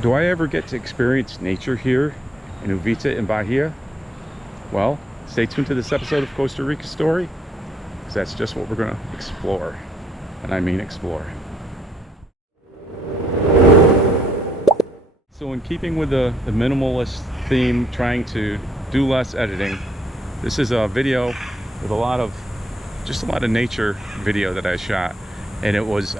Do I ever get to experience nature here in Uvita in Bahia? Well, stay tuned to this episode of Costa Rica Story, because that's just what we're going to explore. And I mean explore. So in keeping with the minimalist theme, trying to do less editing, this is a video with a lot of nature video that I shot. And it was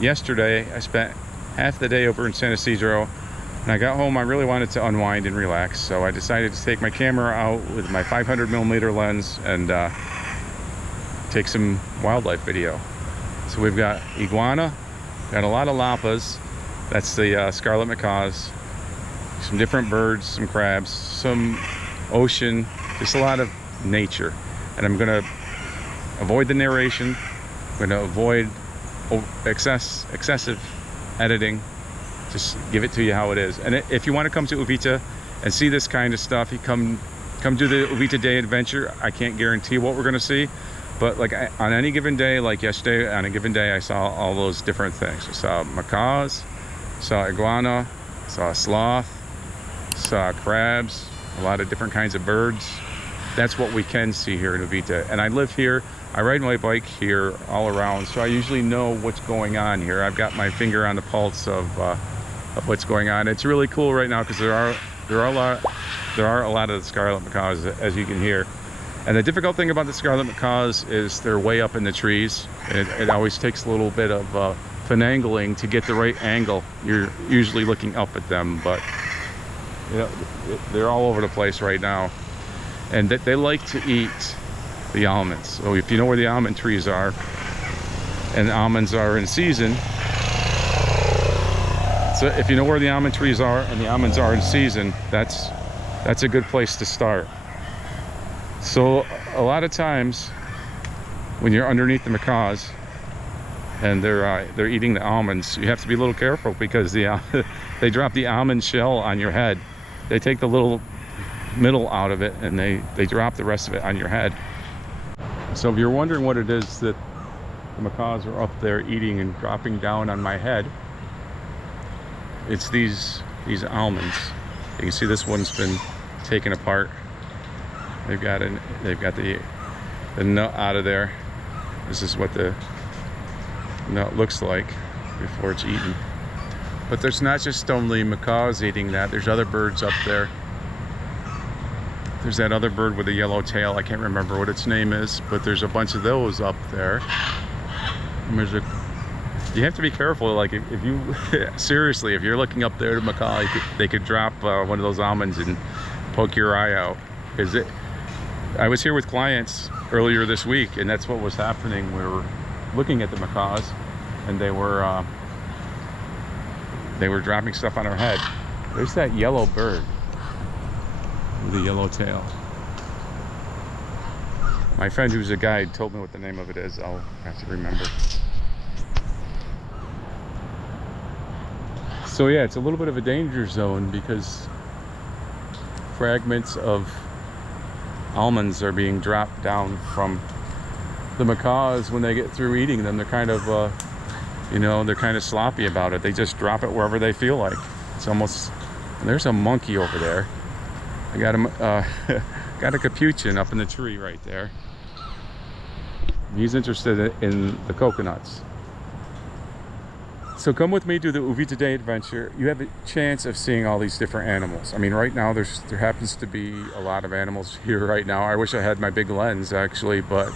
yesterday. I spent half the day over in San Isidro, and I got home. I really wanted to unwind and relax, so I decided to take my camera out with my 500mm lens and take some wildlife video. So we've got iguana, got a lot of lapas, that's the Scarlet Macaws, some different birds, some crabs, some ocean, just a lot of nature. And I'm gonna avoid the narration, I'm gonna avoid excessive editing, just give it to you how it is. And if you want to come to Uvita and see this kind of stuff, you come do the Uvita Day Adventure. I can't guarantee what we're going to see, but like on any given day, like yesterday, on a given day, I saw all those different things. I saw macaws, saw iguana, saw sloth, saw crabs, a lot of different kinds of birds. That's what we can see here in Uvita. And I live here, I ride my bike here all around, so I usually know what's going on here. I've got my finger on the pulse of what's going on. It's really cool right now because there are a lot of the Scarlet Macaws, as you can hear. And the difficult thing about the Scarlet Macaws is they're way up in the trees. It always takes a little bit of finagling to get the right angle. You're usually looking up at them, but you know, they're all over the place right now. And they like to eat the almonds. So if you know where the almond trees are, and almonds are in season, so if you know where the almond trees are and the almonds are in season, that's a good place to start. So a lot of times when you're underneath the macaws and they're eating the almonds, you have to be a little careful because they drop the almond shell on your head. They take the little middle out of it and they drop the rest of it on your head. So if you're wondering what it is that the macaws are up there eating and dropping down on my head, it's these almonds. You can see this one's been taken apart. They've got the nut out of there. This is what the nut looks like before it's eaten. But there's not just only macaws eating that. There's other birds up there. There's that other bird with a yellow tail. I can't remember what its name is, but there's a bunch of those up there. And you have to be careful. Like if you seriously, if you're looking up there at a macaw, they could drop one of those almonds and poke your eye out. I was here with clients earlier this week, and that's what was happening. We were looking at the macaws, and they were dropping stuff on our head. There's that yellow bird with the yellow tail. My friend who's a guide told me what the name of it is. I'll have to remember. So yeah, it's a little bit of a danger zone because fragments of almonds are being dropped down from the macaws. When they get through eating them, they're kind of they're kind of sloppy about it. They just drop it wherever they feel like. It's almost, there's a monkey over there. I got him, got a capuchin up in the tree right there. He's interested in the coconuts. So come with me to the Uvita Day Adventure. You have a chance of seeing all these different animals. I mean, right now there happens to be a lot of animals here right now. I wish I had my big lens actually, but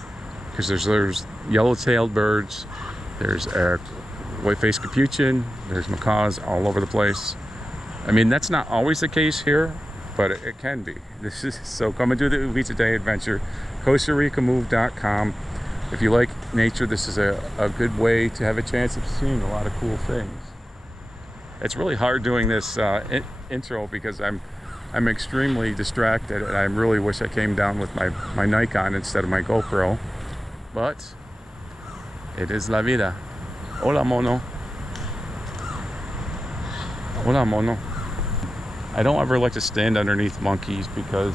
because there's yellow-tailed birds, there's a white-faced capuchin, there's macaws all over the place. I mean, that's not always the case here, but it can be. So come and do the Uvita Day Adventure. CostaRicaMove.com. If you like nature, this is a good way to have a chance of seeing a lot of cool things. It's really hard doing this intro because I'm extremely distracted, and I really wish I came down with my Nikon instead of my GoPro. But it is la vida. Hola, mono. Hola, mono. I don't ever like to stand underneath monkeys because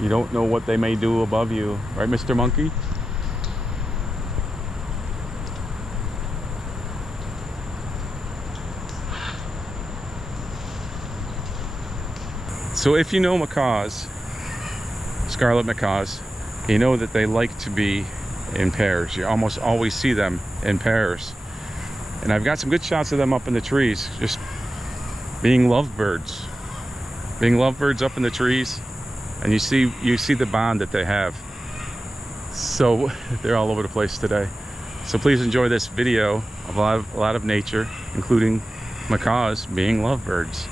you don't know what they may do above you. Right, Mr. Monkey? So if you know macaws, Scarlet Macaws, you know that they like to be in pairs. You almost always see them in pairs. And I've got some good shots of them up in the trees, just being lovebirds. Being lovebirds up in the trees. And you see the bond that they have. So they're all over the place today. So please enjoy this video of a lot of nature, including macaws being lovebirds.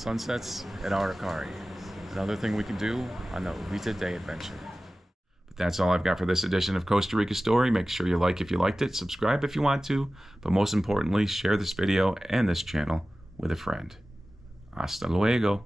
sunsets at Aracari. Another thing we can do on the Uvita Day Adventure. But that's all I've got for this edition of Costa Rica Story. Make sure you like if you liked it, subscribe if you want to, but most importantly, share this video and this channel with a friend. Hasta luego.